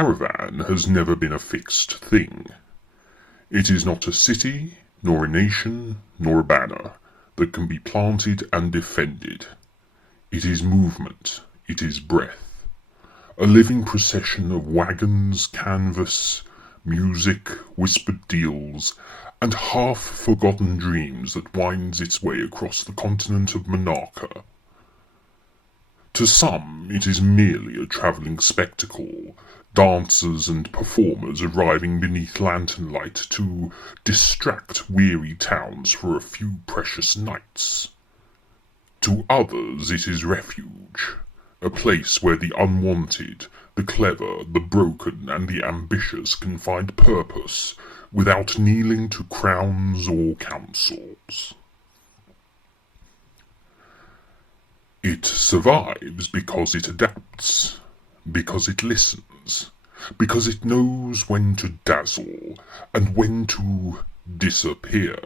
Caravan has never been a fixed thing. It is not a city, nor a nation, nor a banner that can be planted and defended. It is movement, it is breath. A living procession of wagons, canvas, music, whispered deals, and half-forgotten dreams that winds its way across the continent of Monarcha. To some, it is merely a travelling spectacle, dancers and performers arriving beneath lantern light to distract weary towns for a few precious nights. To others it is refuge, a place where the unwanted, the clever, the broken, and the ambitious can find purpose without kneeling to crowns or councils. It survives because it adapts, because it listens, because it knows when to dazzle and when to disappear.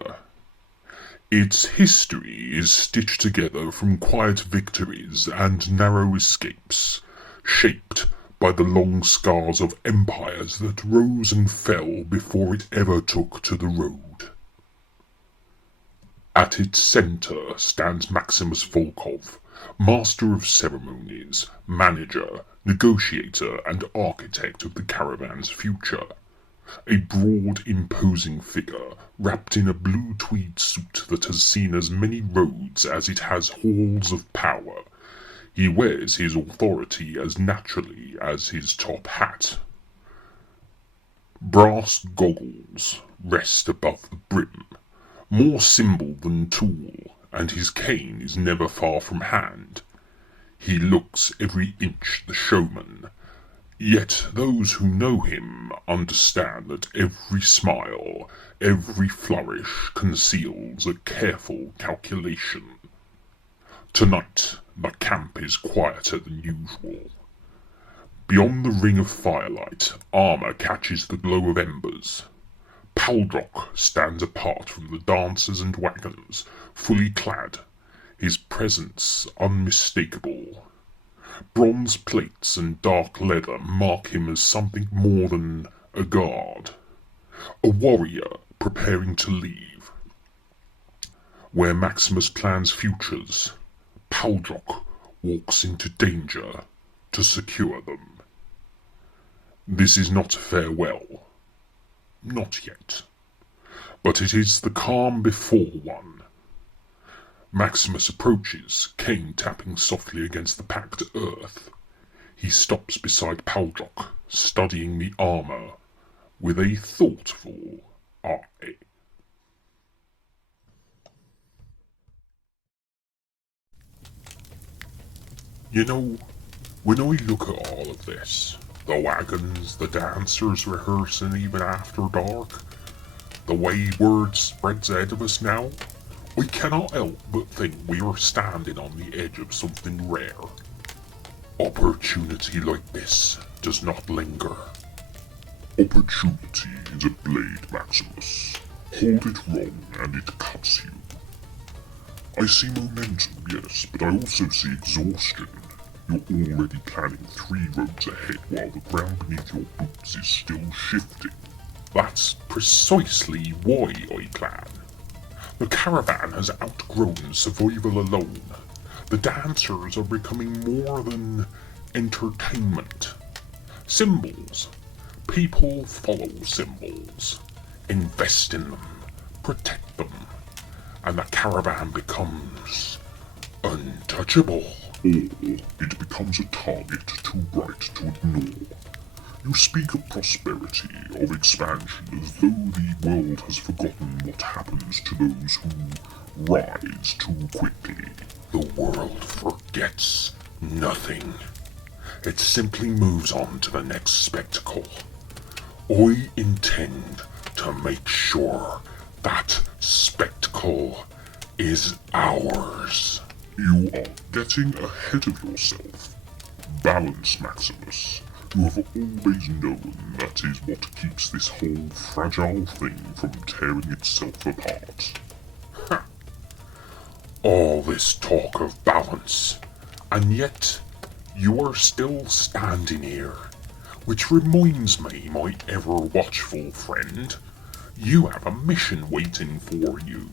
Its history is stitched together from quiet victories and narrow escapes, shaped by the long scars of empires that rose and fell before it ever took to the road. At its centre stands Maximus Volkov, master of ceremonies, manager, negotiator, and architect of the caravan's future. A broad, imposing figure, wrapped in a blue tweed suit that has seen as many roads as it has halls of power. He wears his authority as naturally as his top hat. Brass goggles rest above the brim, more symbol than tool, and his cane is never far from hand. He looks every inch the showman, yet those who know him understand that every smile, every flourish conceals a careful calculation. Tonight, the camp is quieter than usual. Beyond the ring of firelight, armour catches the glow of embers. Paldrok stands apart from the dancers and wagons, fully clad, his presence unmistakable. Bronze plates and dark leather mark him as something more than a guard, a warrior preparing to leave. Where Maximus plans futures, Paldrok walks into danger to secure them. This is not farewell. Not yet. But it is the calm before one. Maximus approaches, cane tapping softly against the packed earth. He stops beside Paldrok, studying the armour with a thoughtful eye. You know, when I look at all of this, the wagons, the dancers rehearsing even after dark, the way word spreads ahead of us now, I cannot help but think we are standing on the edge of something rare. Opportunity like this does not linger. Opportunity is a blade, Maximus. Hold it wrong and it cuts you. I see momentum, yes, but I also see exhaustion. You're already planning 3 roads ahead while the ground beneath your boots is still shifting. That's precisely why I plan. The caravan has outgrown survival alone. The dancers are becoming more than entertainment. Symbols. People follow symbols. Invest in them. Protect them. And the caravan becomes untouchable. Or it becomes a target too bright to ignore. You speak of prosperity, of expansion, as though the world has forgotten what happens to those who rise too quickly. The world forgets nothing. It simply moves on to the next spectacle. I intend to make sure that spectacle is ours. You are getting ahead of yourself. Balance, Maximus. You have always known that is what keeps this whole fragile thing from tearing itself apart. Ha! All this talk of balance, and yet you are still standing here, Which reminds me, my ever-watchful friend, you have a mission waiting for you.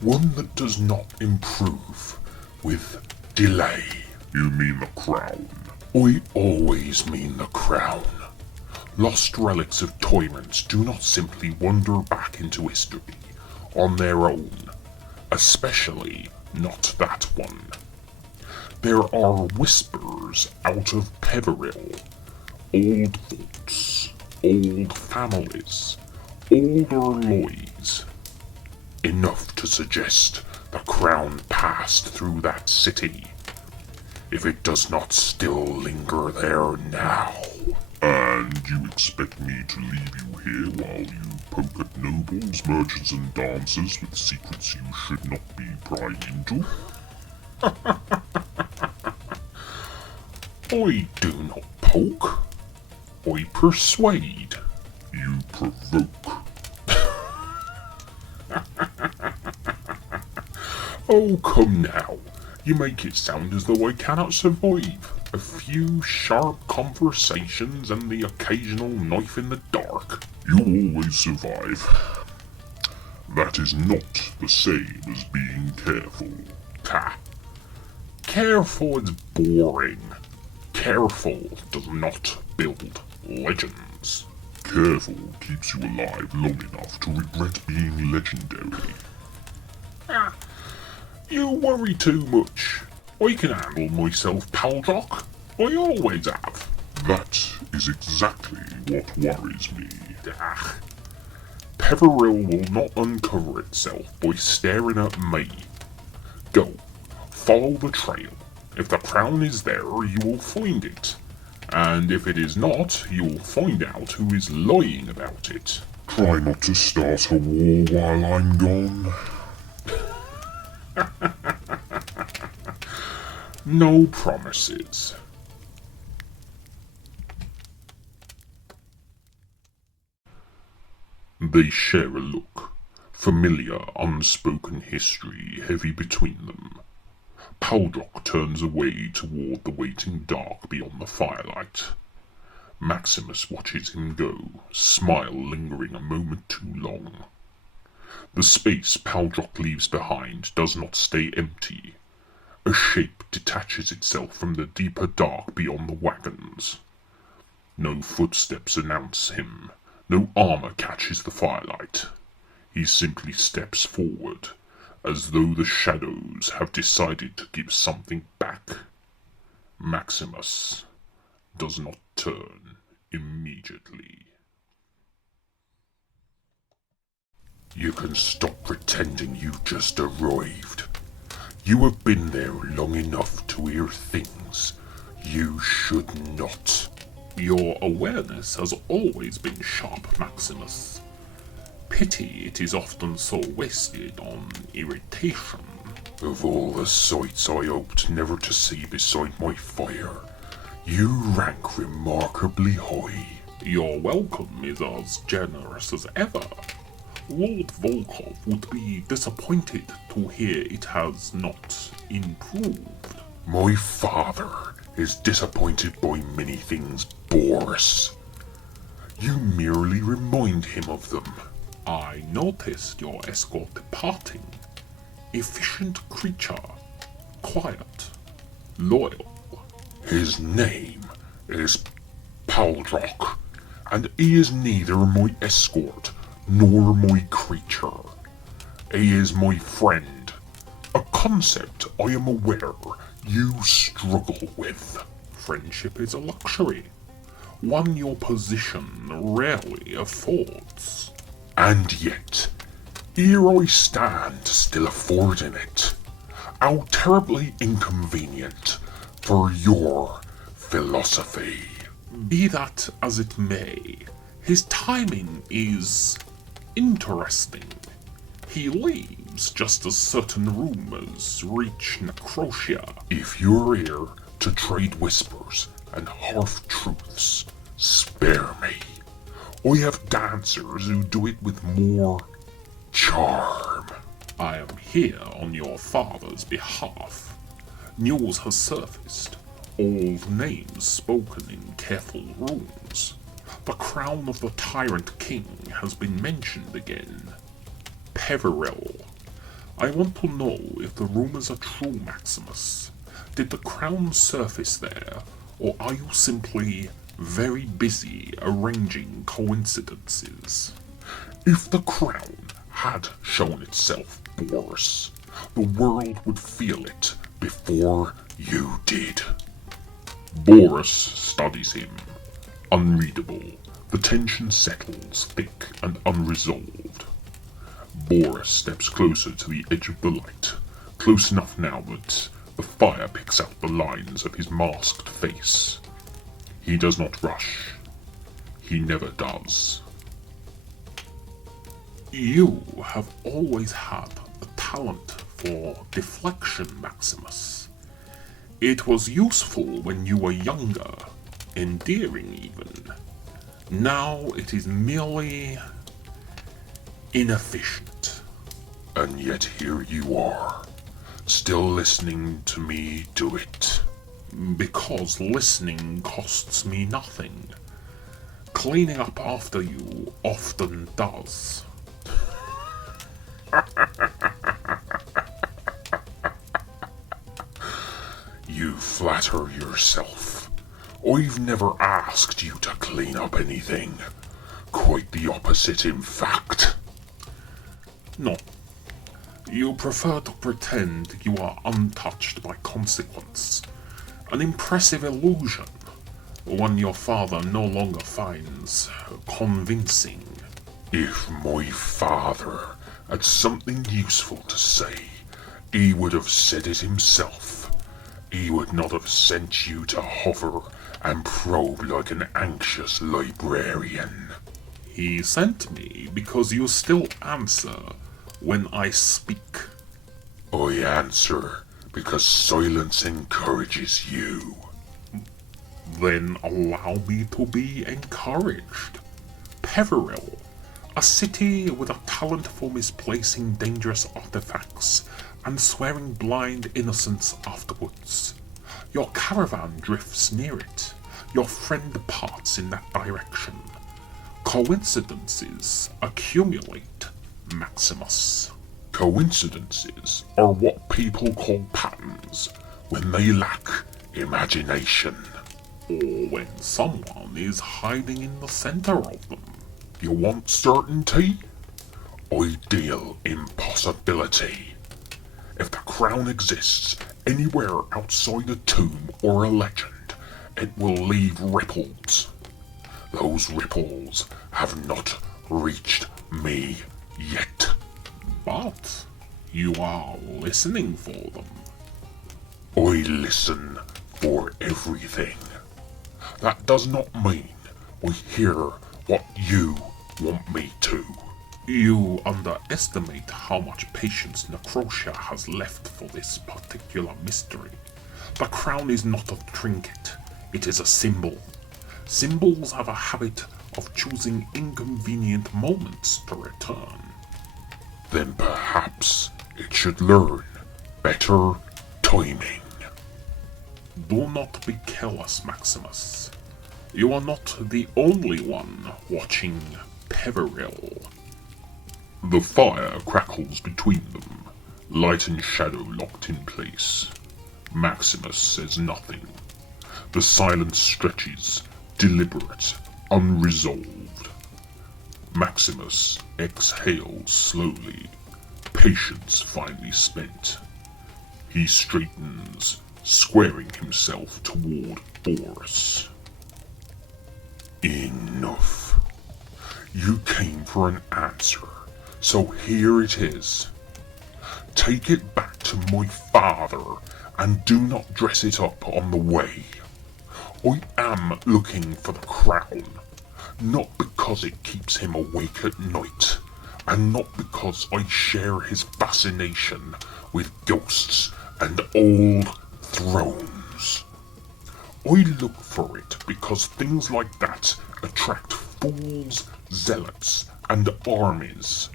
One that does not improve with delay. You mean the crown? I always mean the crown. Lost relics of tyrants do not simply wander back into history on their own, especially not that one. There are whispers out of Peveril, old thoughts, old families, older lies. Enough to suggest the crown passed through that city, if it does not still linger there now. And you expect me to leave you here while you poke at nobles, merchants and dancers with secrets you should not be prying into? I do not poke. I persuade. You provoke. Oh, come now. You make it sound as though I cannot survive a few sharp conversations and the occasional knife in the dark. You always survive. That is not the same as being careful. Ha! Careful is boring. Careful does not build legends. Careful keeps you alive long enough to regret being legendary. You worry too much. I can handle myself, Paldrok. I always have. That is exactly what worries me. Peveril will not uncover itself by staring at me. Go, follow the trail. If the crown is there, you will find it. And if it is not, you will find out who is lying about it. Try not to start a war while I'm gone. No promises. They share a look, familiar, unspoken history heavy between them. Paldrok turns away toward the waiting dark beyond the firelight. Maximus watches him go, smile lingering a moment too long. The space Paldrok leaves behind does not stay empty. A shape detaches itself from the deeper dark beyond the wagons. No footsteps announce him. No armor catches the firelight. He simply steps forward, as though the shadows have decided to give something back. Maximus does not turn immediately. You can stop pretending you just arrived. You have been there long enough to hear things you should not. Your awareness has always been sharp, Maximus. Pity it is often so wasted on irritation. Of all the sights I hoped never to see beside my fire, you rank remarkably high. Your welcome is as generous as ever. Lord Volkov would be disappointed to hear it has not improved. My father is disappointed by many things, Boris. You merely remind him of them. I noticed your escort departing. Efficient creature. Quiet. Loyal. His name is Paldrok, and he is neither my escort nor my creature. He is my friend, a concept I am aware you struggle with. Friendship is a luxury, one your position rarely affords. And yet, here I stand still affording it. How terribly inconvenient for your philosophy. Be that as it may, his timing is interesting. He leaves just as certain rumours reach Necrotia. If you're here to trade whispers and half-truths, spare me. I have dancers who do it with more charm. I am here on your father's behalf. News has surfaced. old names spoken in careful runes. The crown of the Tyrant King has been mentioned again. Peveril. I want to know if the rumors are true, Maximus. Did the crown surface there, or are you simply very busy arranging coincidences? If the crown had shown itself, Boris, the world would feel it before you did. Boris studies him. Unreadable. The tension settles, thick and unresolved. Boris steps closer to the edge of the light, close enough now that the fire picks out the lines of his masked face. He does not rush. He never does. You have always had a talent for deflection, Maximus. It was useful when you were younger, endearing even. Now it is merely inefficient. And yet here you are, still listening to me do it. Because listening costs me nothing. Cleaning up after you often does. You flatter yourself. I've never asked you to clean up anything. Quite the opposite, in fact. No. You prefer to pretend you are untouched by consequence. An impressive illusion, one your father no longer finds convincing. If my father had something useful to say, he would have said it himself. He would not have sent you to hover and probe like an anxious librarian. He sent me because you still answer when I speak. I answer because silence encourages you. Then allow me to be encouraged. Peveril, a city with a talent for misplacing dangerous artifacts and swearing blind innocence afterwards. Your caravan drifts near it. Your friend departs in that direction. Coincidences accumulate, Maximus. Coincidences are what people call patterns when they lack imagination. Or when someone is hiding in the center of them. You want certainty? I deal in possibility. If the crown exists anywhere outside a tomb or a legend, it will leave ripples. Those ripples have not reached me yet. But you are listening for them. I listen for everything. That does not mean I hear what you want me to. You underestimate how much patience Necrotia has left for this particular mystery. The crown is not a trinket, it is a symbol. Symbols have a habit of choosing inconvenient moments to return. Then perhaps it should learn better timing. Do not be careless, Maximus. You are not the only one watching Peveril. The fire crackles between them, light and shadow locked in place. Maximus says nothing. The silence stretches, deliberate, unresolved. Maximus exhales slowly, patience finally spent. He straightens, squaring himself toward Boris. Enough. You came for an answer, so here it is. Take it back to my father and do not dress it up on the way. I am looking for the crown, not because it keeps him awake at night, and not because I share his fascination with ghosts and old thrones. I look for it because things like that attract fools, zealots, and armies.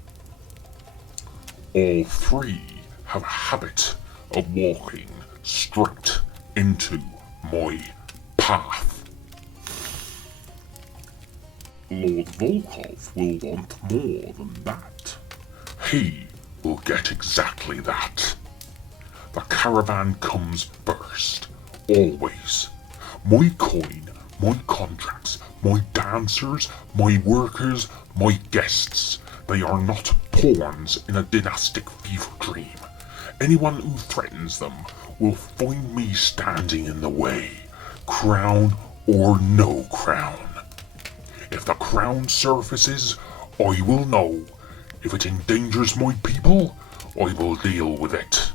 All three have a habit of walking straight into my path. Lord Volkov will want more than that. He will get exactly that. The caravan comes first, always. My coin, my contracts, my dancers, my workers, my guests. They are not pawns in a dynastic fever dream. Anyone who threatens them will find me standing in the way, crown or no crown. If the crown surfaces, I will know. If it endangers my people, I will deal with it.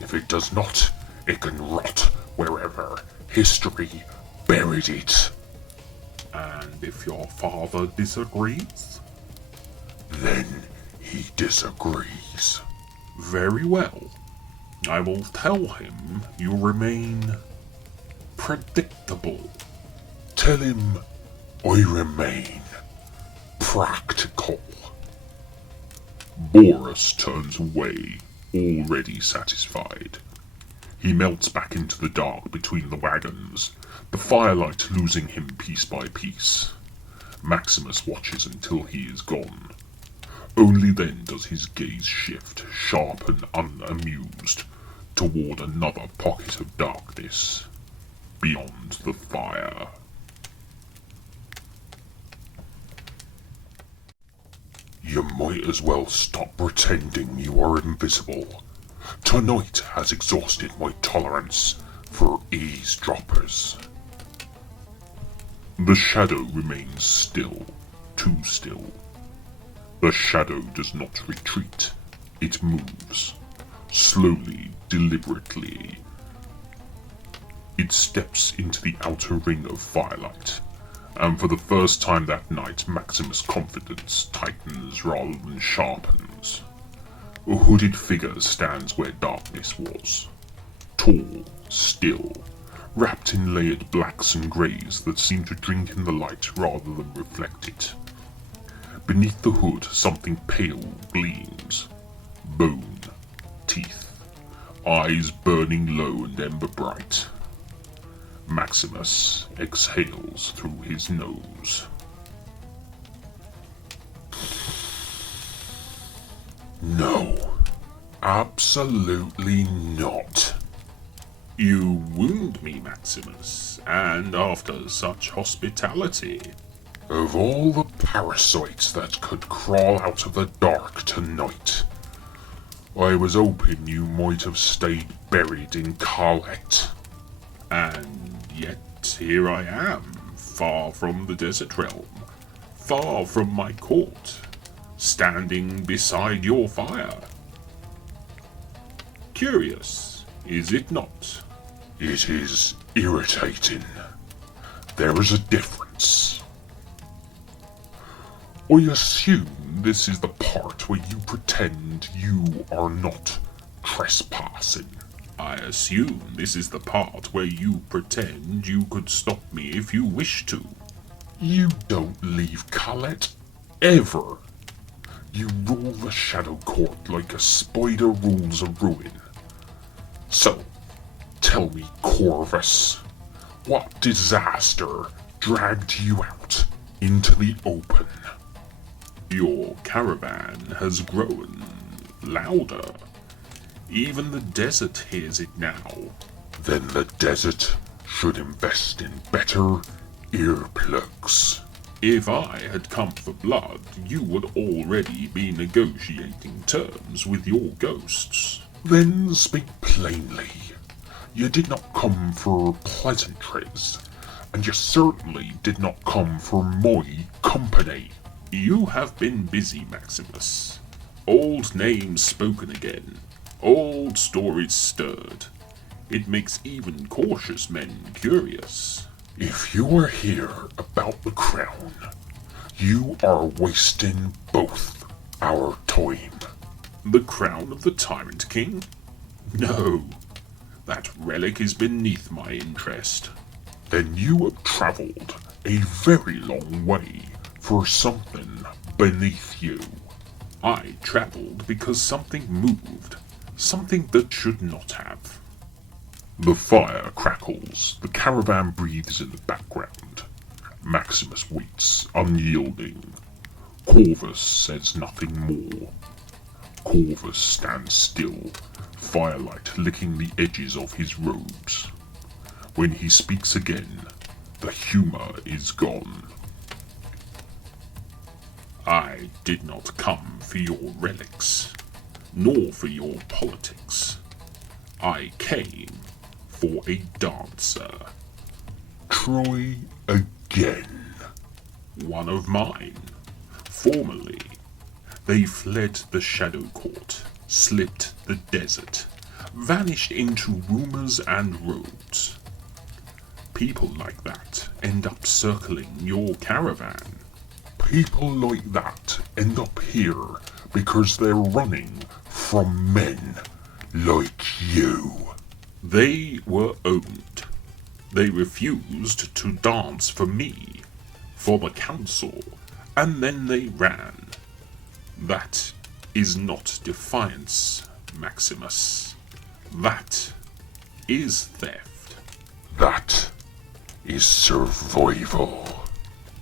If it does not, it can rot wherever history buried it. And if your father disagrees? Then he disagrees. Very well. I will tell him you remain predictable. Tell him I remain practical. Boris turns away, already satisfied. He melts back into the dark between the wagons, the firelight losing him piece by piece. Maximus watches until he is gone. Only then does his gaze shift, sharp and unamused, toward another pocket of darkness, beyond the fire. You might as well stop pretending you are invisible. Tonight has exhausted my tolerance for eavesdroppers. The shadow remains still, too still. The shadow does not retreat. It moves, slowly, deliberately. It steps into the outer ring of firelight, and for the first time that night Maximus' confidence tightens rather than sharpens. A hooded figure stands where darkness was. Tall, still, wrapped in layered blacks and greys that seem to drink in the light rather than reflect it. Beneath the hood something pale gleams. Bone, teeth, eyes burning low and ember bright. Maximus exhales through his nose. No, absolutely not. You wound me, Maximus, and after such hospitality. Of all the parasites that could crawl out of the dark tonight, I was hoping you might have stayed buried in Colette. And yet here I am, far from the desert realm, far from my court, standing beside your fire. Curious, is it not? It is irritating. There is a difference. I assume this is the part where you pretend you are not trespassing. I assume this is the part where you pretend you could stop me if you wish to. You don't leave Colette, ever. You rule the Shadow Court like a spider rules a ruin. So, tell me, Corvus, what disaster dragged you out into the open? Your caravan has grown louder. Even the desert hears it now. Then the desert should invest in better earplugs. If I had come for blood, you would already be negotiating terms with your ghosts. Then speak plainly. You did not come for pleasantries, and you certainly did not come for my company. You have been busy, Maximus. Old names spoken again. Old stories stirred. It makes even cautious men curious. If you are here about the crown, you are wasting both our time. The crown of the Tyrant King? No, that relic is beneath my interest. Then you have travelled a very long way for something beneath you. I travelled because something moved. Something that should not have. The fire crackles. The caravan breathes in the background. Maximus waits, unyielding. Corvus says nothing more. Corvus stands still, firelight licking the edges of his robes. When he speaks again, the humour is gone. I did not come for your relics, nor for your politics. I came for a dancer. Try again. One of mine. Formerly, they fled the Shadow Court, slipped the desert, vanished into rumours and roads. People like that end up circling your caravan. People like that end up here because they're running from men like you. They were owned. They refused to dance for me, for the council, and then they ran. That is not defiance, Maximus. That is theft. That is survival.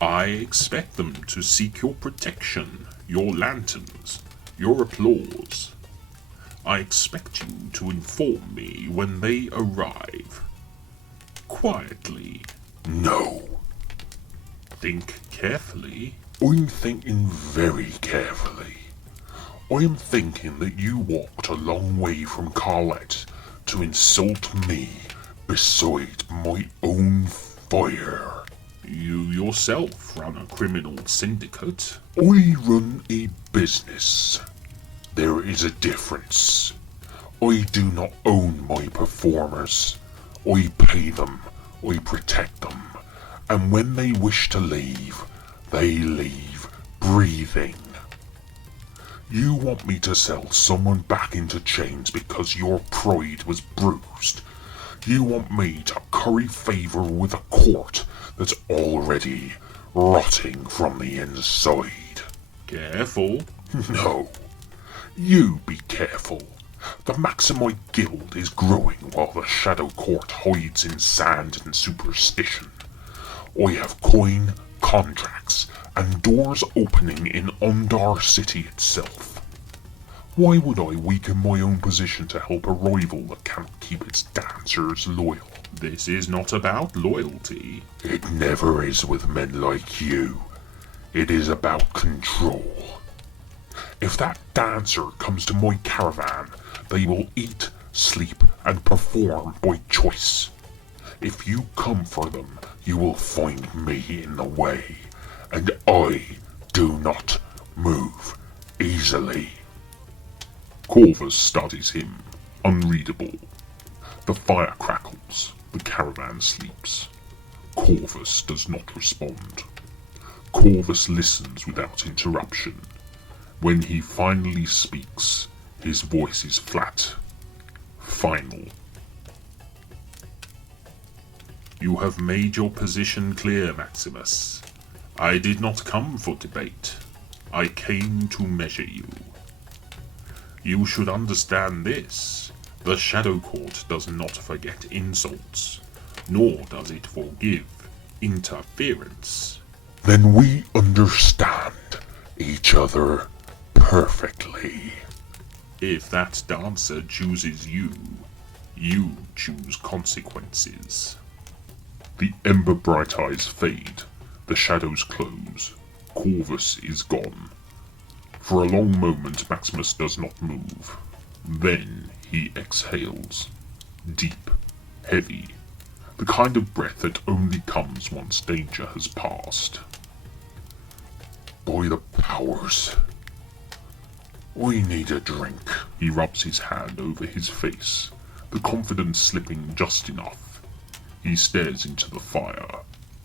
I expect them to seek your protection, your lanterns, your applause. I expect you to inform me when they arrive. Quietly. No. Think carefully. I'm thinking very carefully. I'm thinking that you walked a long way from Colette to insult me beside my own fire. You yourself run a criminal syndicate. I run a business. There is a difference. I do not own my performers. I pay them, I protect them, and when they wish to leave, they leave breathing. You want me to sell someone back into chains because your pride was bruised. You want me to curry favour with a court that's already rotting from the inside. Careful. No. You be careful. The Maximite Guild is growing while the Shadow Court hides in sand and superstition. I have coin, contracts, and doors opening in Undar City itself. Why would I weaken my own position to help a rival that can't keep its dancers loyal? This is not about loyalty. It never is with men like you. It is about control. If that dancer comes to my caravan, they will eat, sleep, and perform by choice. If you come for them, you will find me in the way, and I do not move easily. Corvus studies him, unreadable. The fire crackles, the caravan sleeps. Corvus does not respond. Corvus listens without interruption. When he finally speaks, his voice is flat, final. You have made your position clear, Maximus. I did not come for debate. I came to measure you. You should understand this. The Shadow Court does not forget insults, nor does it forgive interference. Then we understand each other perfectly. If that dancer chooses you, you choose consequences. The ember bright eyes fade, the shadows close. Corvus is gone. For a long moment Maximus does not move. Then he exhales. Deep, heavy, the kind of breath that only comes once danger has passed. By the powers, we need a drink. He rubs his hand over his face, the confidence slipping just enough. He stares into the fire,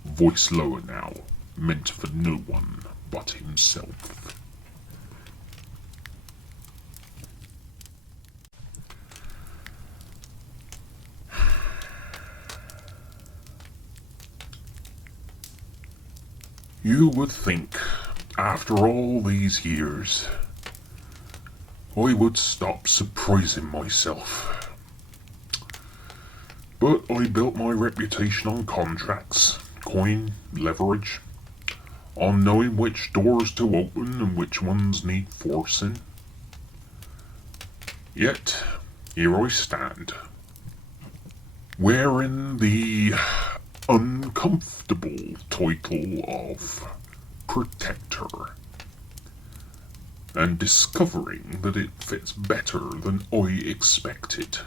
voice lower now, meant for no one but himself. You would think, after all these years, I would stop surprising myself. But I built my reputation on contracts, coin, leverage, on knowing which doors to open and which ones need forcing. Yet, here I stand, wearing the uncomfortable title of Protector, and discovering that it fits better than I expected.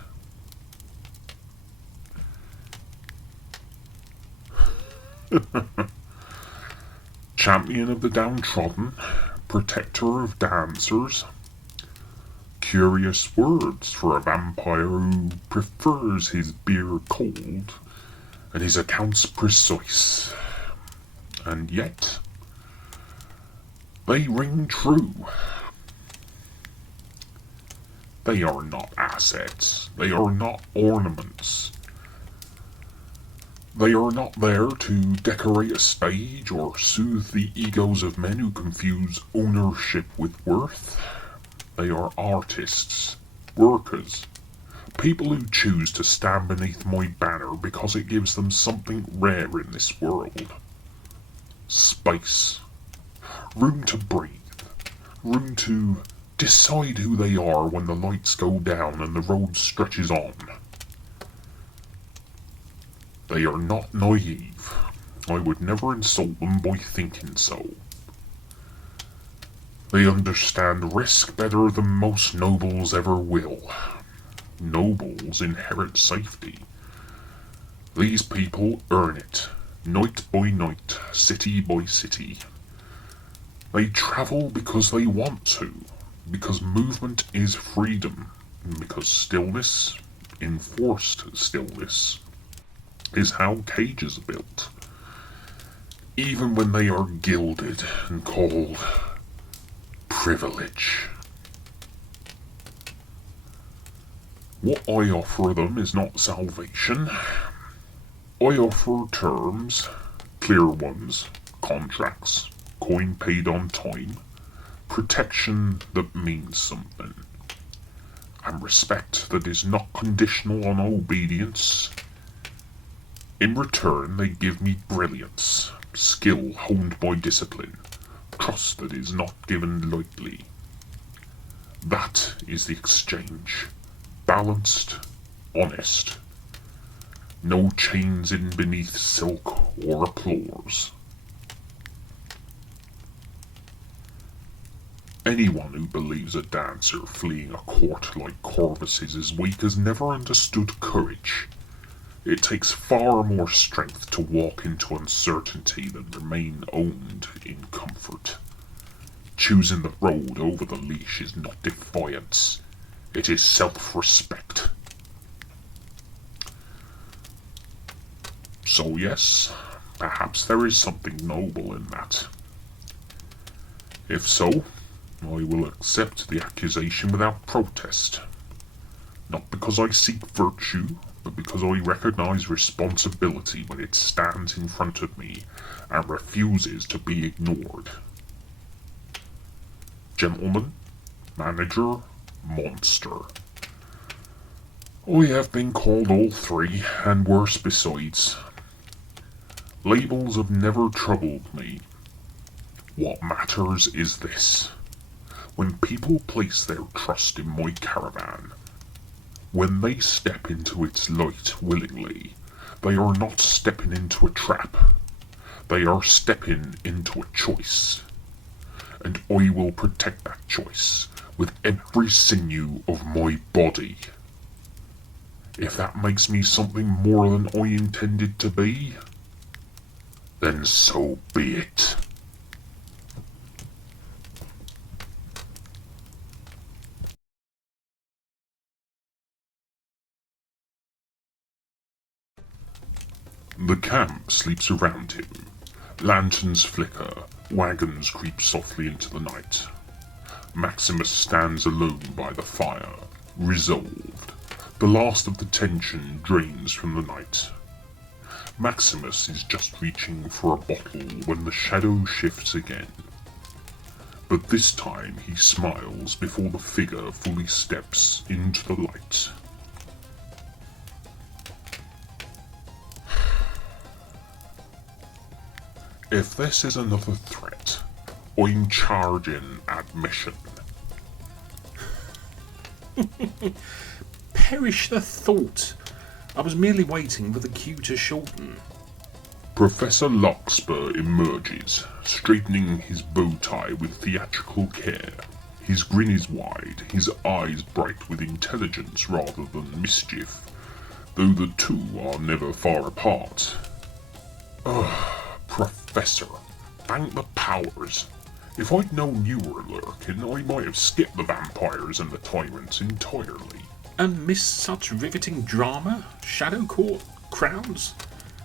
Champion of the downtrodden, protector of dancers. Curious words for a vampire who prefers his beer cold and his accounts precise. And yet, they ring true. They are not assets. They are not ornaments. They are not there to decorate a stage or soothe the egos of men who confuse ownership with worth. They are artists, workers, people who choose to stand beneath my banner because it gives them something rare in this world. Space. Room to breathe. Room to decide who they are when the lights go down and the road stretches on. They are not naive. I would never insult them by thinking so. They understand risk better than most nobles ever will. Nobles inherit safety. These people earn it, night by night, city by city. They travel because they want to, because movement is freedom, and because stillness, enforced stillness, is how cages are built, even when they are gilded and called privilege. What I offer them is not salvation. I offer terms, clear ones, contracts, coin paid on time, protection that means something, and respect that is not conditional on obedience. In return, they give me brilliance, skill honed by discipline, trust that is not given lightly. That is the exchange. Balanced, honest. No chains in beneath silk or applause. Anyone who believes a dancer fleeing a court like Corvus's is weak has never understood courage. It takes far more strength to walk into uncertainty than remain owned in comfort. Choosing the road over the leash is not defiance. It is self-respect. So yes, perhaps there is something noble in that. If so, I will accept the accusation without protest. Not because I seek virtue, but because I recognize responsibility when it stands in front of me and refuses to be ignored. Gentleman, manager, monster. I have been called all three, and worse besides. Labels have never troubled me. What matters is this. When people place their trust in my caravan, when they step into its light willingly, they are not stepping into a trap. They are stepping into a choice. And I will protect that choice with every sinew of my body. If that makes me something more than I intended to be, then so be it. The camp sleeps around him. Lanterns flicker, wagons creep softly into the night. Maximus stands alone by the fire, resolved. The last of the tension drains from the night. Maximus is just reaching for a bottle when the shadow shifts again. But this time he smiles before the figure fully steps into the light. If this is another threat, I'm charging admission. Perish the thought. I was merely waiting for the queue to shorten. Professor Larkspur emerges, straightening his bow tie with theatrical care. His grin is wide, his eyes bright with intelligence rather than mischief, though the two are never far apart. Professor, thank the powers. If I'd known you were lurking, I might have skipped the vampires and the tyrants entirely. And missed such riveting drama? Shadow court crowns?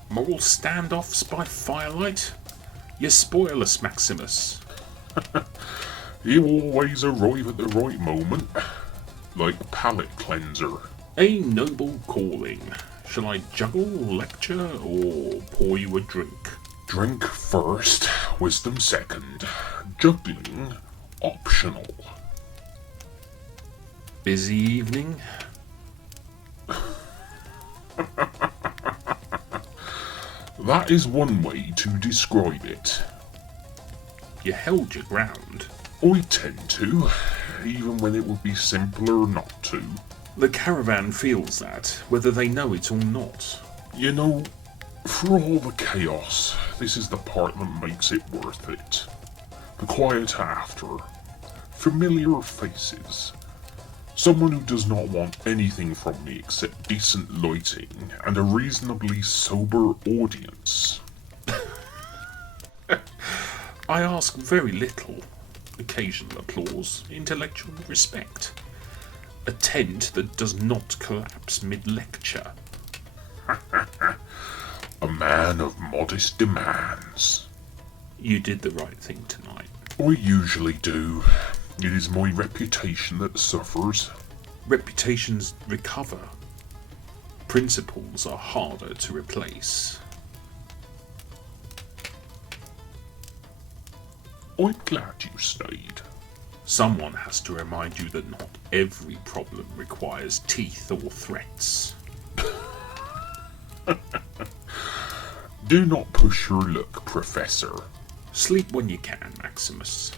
Moral standoffs by firelight? You spoil us, Maximus. You always arrive at the right moment, like palate cleanser. A noble calling. Shall I juggle, lecture, or pour you a drink? Drink first, wisdom second, juggling optional. Busy evening? That is one way to describe it. You held your ground. I tend to, even when it would be simpler not to. The caravan feels that, whether they know it or not. You know, for all the chaos, this is the part that makes it worth it. The quiet after, familiar faces, someone who does not want anything from me except decent lighting and a reasonably sober audience. I ask very little. Occasional applause, intellectual respect. A tent that does not collapse mid-lecture. A man of modest demands. You did the right thing tonight. I usually do. It is my reputation that suffers. Reputations recover. Principles are harder to replace. I'm glad you stayed. Someone has to remind you that not every problem requires teeth or threats. Do not push your luck, Professor. Sleep when you can, Maximus.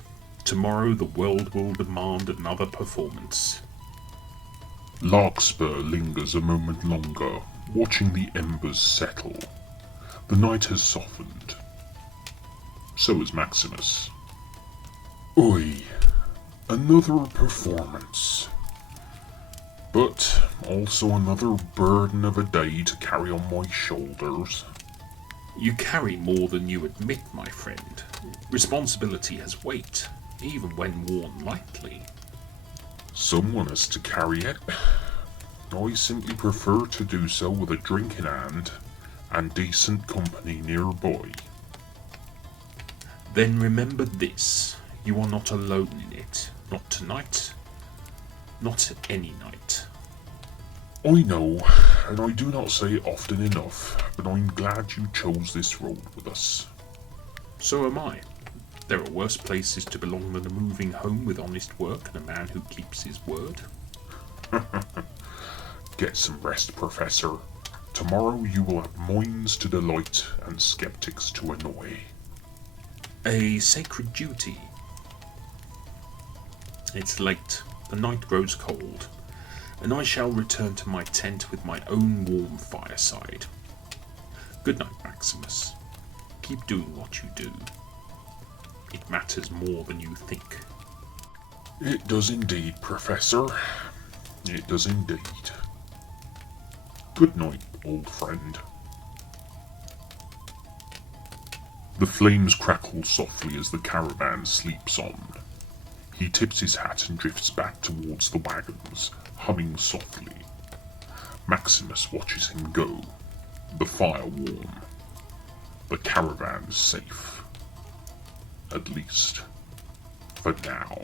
Tomorrow the world will demand another performance. Larkspur lingers a moment longer, watching the embers settle. The night has softened. So has Maximus. Oi, another performance. But also another burden of a day to carry on my shoulders. You carry more than you admit, my friend. Responsibility has weight, even when worn lightly. Someone has to carry it. I simply prefer to do so with a drink in hand and decent company nearby. Then remember this. You are not alone in it. Not tonight. Not any night. I know, and I do not say it often enough, but I'm glad you chose this road with us. So am I. There are worse places to belong than a moving home with honest work and a man who keeps his word. Get some rest, Professor. Tomorrow you will have minds to delight and skeptics to annoy. A sacred duty. It's late, the night grows cold, and I shall return to my tent with my own warm fireside. Good night, Maximus. Keep doing what you do. It matters more than you think. It does indeed, Professor. It does indeed. Good night, old friend. The flames crackle softly as the caravan sleeps on. He tips his hat and drifts back towards the wagons, humming softly. Maximus watches him go, the fire warm. The caravan safe. At least, for now.